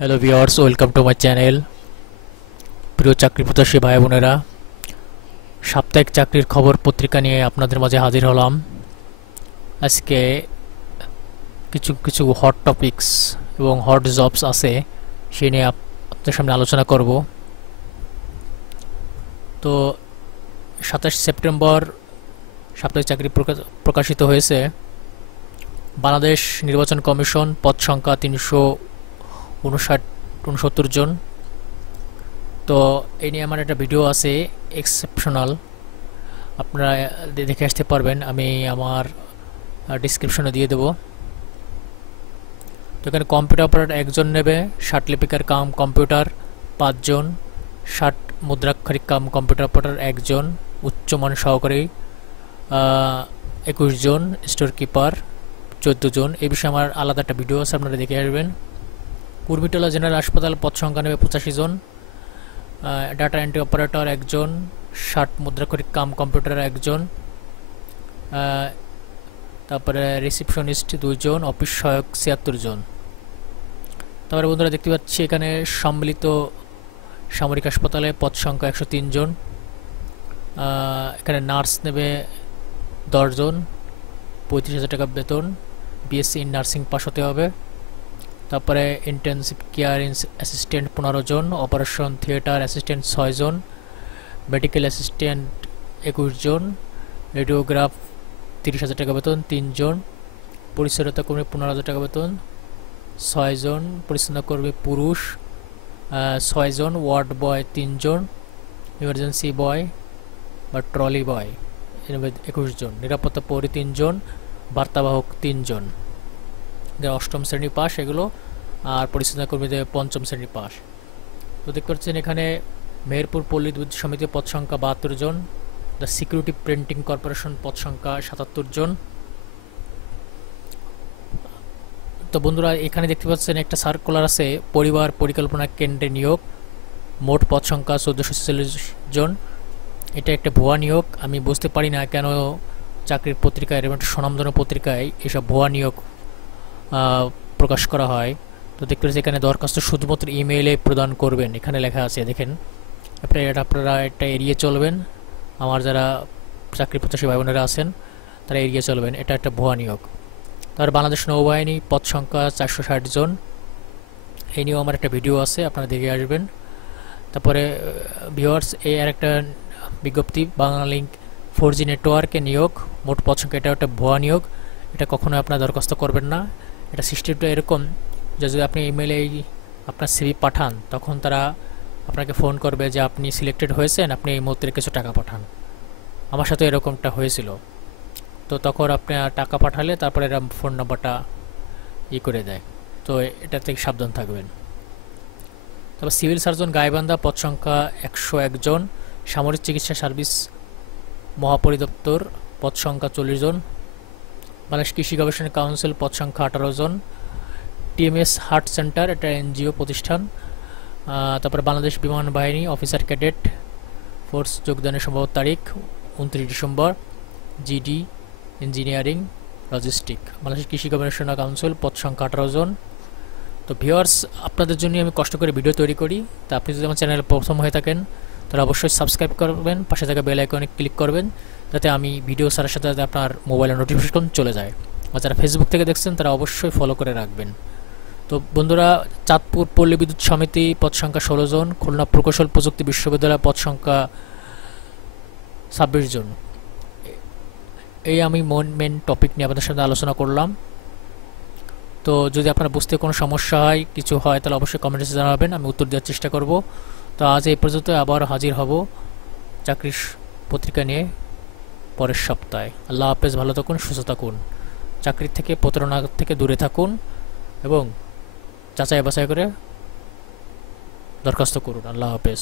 Hello viewers, welcome to my channel. প্রিয় চাকরি প্রত্যাশী ভাই বোনেরা, সাপ্তাহিক চাকরির খবর পত্রিকা নিয়ে আপনাদের মাঝে হাজির হলাম। আজকে কিছু কিছু হট টপিকস এবং হট জবস আছে, সেই নিয়ে আপনাদের সামনে আলোচনা করব। তো 27 সেপ্টেম্বর সাপ্তাহিক চাকরি প্রকাশিত হয়েছে। বাংলাদেশ নির্বাচন কমিশন, পদ সংখ্যা 369 জন। তো এই নিয়ে আমার একটা ভিডিও আছে, এক্সেপশনাল, আপনারা দেখে আসতে পারবেন, আমি আমার ডিসক্রিপশনে দিয়ে দেব। তো এখানে কম্পিউটার অপারেটর একজন নেবে, 60 লিপিকার কাম কম্পিউটার 5 জন, 60 মুদ্রাক্ষরিক কাম কম্পিউটার অপারেটর একজন, উচ্চমান সহকারী 21 জন, স্টোর কিপার 14 জন। এই বিষয়ে আমার আলাদা একটা ভিডিও আছে, আপনারা দেখে আসবেন। কুর্মিটোলা জেনারেল হাসপাতাল পদ সংখ্যা নেবে 85 জন, ডাটা এন্ট্রি অপারেটর একজন, 60 মুদ্রাক্ষরিক কাম কম্পিউটার একজন, তারপরে রিসিপশনিস্ট 2 জন, অফিস সহায়ক 76 জন। তারপরে বন্ধুরা দেখতে পাচ্ছি এখানে সম্মিলিত সামরিক হাসপাতালে পদ সংখ্যা 103 জন। এখানে নার্স নেবে 10 জন, 35,000 টাকা বেতন, বিএসসি ইন নার্সিং পাস হতে হবে। তারপরে ইন্টেনসিভ কেয়ার অ্যাসিস্ট্যান্ট 15 জন, অপারেশন থিয়েটার অ্যাসিস্ট্যান্ট 6 জন, মেডিকেল অ্যাসিস্ট্যান্ট 21 জন, রেডিওগ্রাফ 30,000 টাকা বেতন 3 জন, পরিচ্ছন্নতা কর্মী 15,000 টাকা বেতন 6 জন, পরিচ্ছন্ন কর্মী পুরুষ 6 জন, ওয়ার্ড বয় 3 জন, ইমার্জেন্সি বয় বা ট্রলি বয় 21 জন, নিরাপত্তা প্রহরী 3 জন, বার্তাবাহক 3 জন। অষ্টম শ্রেণী পাস এগুলো, আর পরিচ্ছন্নতা কর্মীদের 5ম শ্রেণী পাস। তো দেখতে পাচ্ছেন এখানে মেহেরপুর পল্লী বিদ্যুৎ সমিতি পদ সংখ্যা 72 জন, দ্য সিকিউরিটি প্রিন্টিং কর্পোরেশন পদ সংখ্যা 77 জন। তো বন্ধুরা এখানে দেখতে পাচ্ছেন একটা সার্কুলার আছে, পরিবার পরিকল্পনা কেন্দ্রে নিয়োগ, মোট পদ সংখ্যা 1446 জন। এটা একটা ভুয়া নিয়োগ, আমি বুঝতে পারি না কেন চাকরির পত্রিকায় এবং স্বনামধন্য পত্রিকায় এসব ভুয়া নিয়োগ প্রকাশ করা হয়। তো দেখতে পাচ্ছি এখানে দরখাস্ত শুধুমাত্র ইমেইলে প্রদান করবেন, এখানে লেখা আছে, দেখেন। আপনারা এটা এড়িয়ে চলবেন, আমার যারা চাকরি প্রত্যাশী ভাই বোনেরা আছেন তারা এড়িয়ে চলবেন, এটা একটা ভুয়া নিয়োগ। তার বাংলাদেশ নৌবাহিনী পদ সংখ্যা 460 জন, এই নিয়েও আমার একটা ভিডিও আছে, আপনারা দেখে আসবেন। তারপরে ভিউয়ার্স, এই আর একটা বিজ্ঞপ্তি, বাংলালিংক 4G নেটওয়ার্কে নিয়োগ, মোট পদ সংখ্যা, এটা একটা ভুয়া নিয়োগ, এটা কখনোই আপনারা দরখাস্ত করবেন না। এটা সিস্টেমটা এরকম যে যদি আপনি ইমেইলে আপনার সিভি পাঠান, তখন তারা আপনাকে ফোন করবে যে আপনি সিলেক্টেড হয়েছেন, আপনি এই মুহূর্তে কিছু টাকা পাঠান। আমার সাথে এরকমটা হয়েছিল। তো তখন আপনি টাকা পাঠালে তারপরে এরা ফোন নাম্বারটা করে দেয়। তো এটা থেকে সাবধান থাকবেন। তারপর সিভিল সার্জন গাইবান্ধা পদ সংখ্যা 101 জন, সামরিক চিকিৎসা সার্ভিস মহাপরিদপ্তর পদ সংখ্যা 40 জন, বাংলাদেশ কৃষি গবেষণা কাউন্সিল পদ সংখ্যা 18 জন, টিএমএস হার্ট সেন্টার, এটা এনজিও প্রতিষ্ঠান। তারপরে বাংলাদেশ বিমান বাহিনী অফিসার ক্যাডেট ফোর্স যোগদানের সম্ভবত তারিখ 29 December, GD engineering logistic, Bangladesh কৃষি গবেষণা কাউন্সিল পদ সংখ্যা 18 জন। তো ভিউয়ার্স, আপনাদের জন্য আমি কষ্ট করে ভিডিও তৈরি করি, তা আপনি যদি আমার চ্যানেলে প্রথম হয়ে থাকেন তাহলে অবশ্যই সাবস্ক্রাইব করবেন, পাশে থাকা বেল আইকনে ক্লিক করবেন, যাতে আমি ভিডিও ছাড়ার সাথে সাথে আপনার মোবাইলে নোটিফিকেশন চলে যায়। আর যারা ফেসবুক থেকে দেখছেন তারা অবশ্যই ফলো করে রাখবেন। তো বন্ধুরা, চাঁদপুর পল্লী বিদ্যুৎ সমিতি পদ সংখ্যা 16 জন, খুলনা প্রকৌশল প্রযুক্তি বিশ্ববিদ্যালয় পদ সংখ্যা 26 জন। এই আমি মেন টপিক নিয়ে আপনাদের সাথে আলোচনা করলাম। তো যদি আপনার বুঝতে কোনো সমস্যা হয়, কিছু হয়, তাহলে অবশ্যই কমেন্টে জানাবেন, আমি উত্তর দেওয়ার চেষ্টা করব। তো আজ এই পর্যন্ত, আবার হাজির হব চাকরির পত্রিকা নিয়ে পরের সপ্তাহে। আল্লাহ হাফেজ, ভালো থাকুন, সুস্থ থাকুন, চাকরির থেকে প্রতারণা থেকে দূরে থাকুন এবং যাচাই বাছাই করে দরখাস্ত করুন। আল্লাহ হাফেজ।